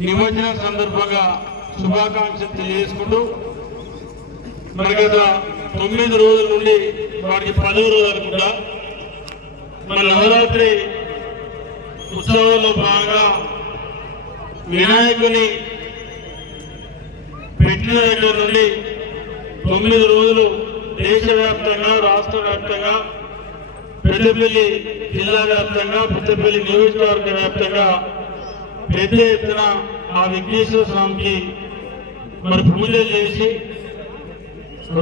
నిమజ్జనం సందర్భంగా శుభాకాంక్షలు తెలియజేసుకుంటూ మరి గత 9 రోజుల నుండి వాటికి 10 రోజులు అనుకుంటా మన నవరాత్రి ఉత్సవాల్లో భాగంగా వినాయకుని పెట్టిన దగ్గర నుండి 9 రోజులు దేశవ్యాప్తంగా రాష్ట్ర వ్యాప్తంగా పెద్దపల్లి జిల్లా వ్యాప్తంగా పెద్దపల్లి నియోజకవర్గ వ్యాప్తంగా పెద్ద ఎత్తున ఆ విఘ్నేశ్వర స్వామికి మరి పూజలు చేసి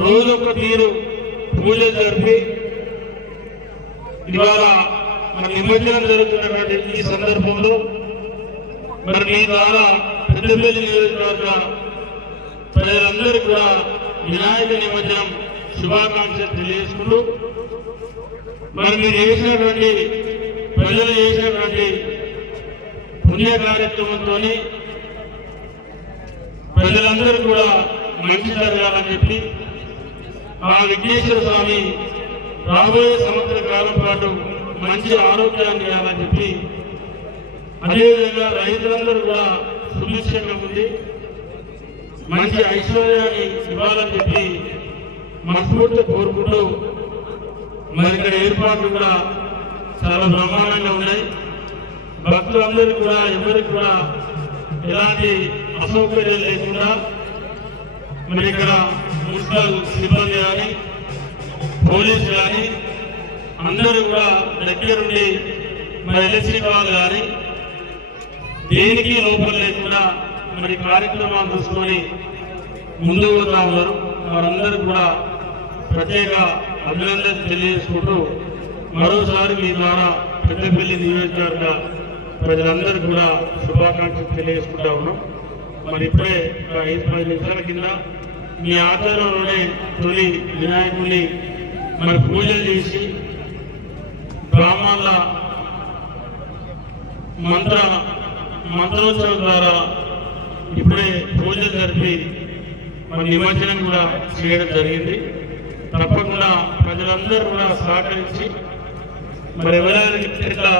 రోజొక తీరు పూజలు జరిపి ఇవాళ మన నిమజ్జనం జరుగుతున్నటువంటి ఈ సందర్భంలో మరి మీ ద్వారా పెద్దపల్లి నియోజకవర్గ ప్రజలందరూ కూడా వినాయక నిమజ్జనం శుభాకాంక్షలు తెలియజేసుకుంటూ మరి మీరు చేసినటువంటి ప్రజలు చేసినటువంటి పుణ్య కార్యక్రమంతో ప్రజలందరూ కూడా మంచి జరగాలని చెప్పి ఆ విఘ్నేశ్వర స్వామి రాబోయే సంవత్సర కాలం పాటు మంచి ఆరోగ్యాన్ని ఇవ్వాలని చెప్పి అదేవిధంగా రైతులందరూ కూడా సుభిక్షంగా ఉంది మంచి ఐశ్వర్యాన్ని ఇవ్వాలని చెప్పి మనస్ఫూర్తి కోరుకుంటూ మరి ఇక్కడ ఏర్పాట్లు కూడా చాలా బ్రహ్మాండంగా ఉన్నాయి. భక్తులందరూ కూడా ఎవరికి కూడా ఎలాంటి అసౌకర్యం లేకుండా మరి ఇక్కడ మున్సిపల్ సిబ్బంది కానీ పోలీసు కానీ అందరూ కూడా దగ్గరుండి మరి ఎలక్ట్రిక్ వాళ్ళు కానీ దేనికి లోపల లేకుండా మరి కార్యక్రమాలు చూసుకొని ముందుకు పోతా ఉన్నారు. వారందరూ కూడా ప్రత్యేక అభినందనలు తెలియజేసుకుంటూ మరోసారి మీ ద్వారా పెద్దపల్లి నియోజకవర్గ ప్రజలందరూ కూడా శుభాకాంక్షలు తెలియజేసుకుంటా ఉన్నాం. మరి ఇప్పుడే 5-10 నిమిషాల కింద మీ ఆచారంలోనే తొలి వినాయకుడిని మరి పూజలు చేసి బ్రాహ్మణుల మంత్రోత్సవం ద్వారా ఇప్పుడే పూజలు జరిపి మరి నిమజ్జనం కూడా చేయడం జరిగింది. తప్పకుండా ప్రజలందరూ కూడా సహకరించి మరి ఎవరైనా ఇట్లా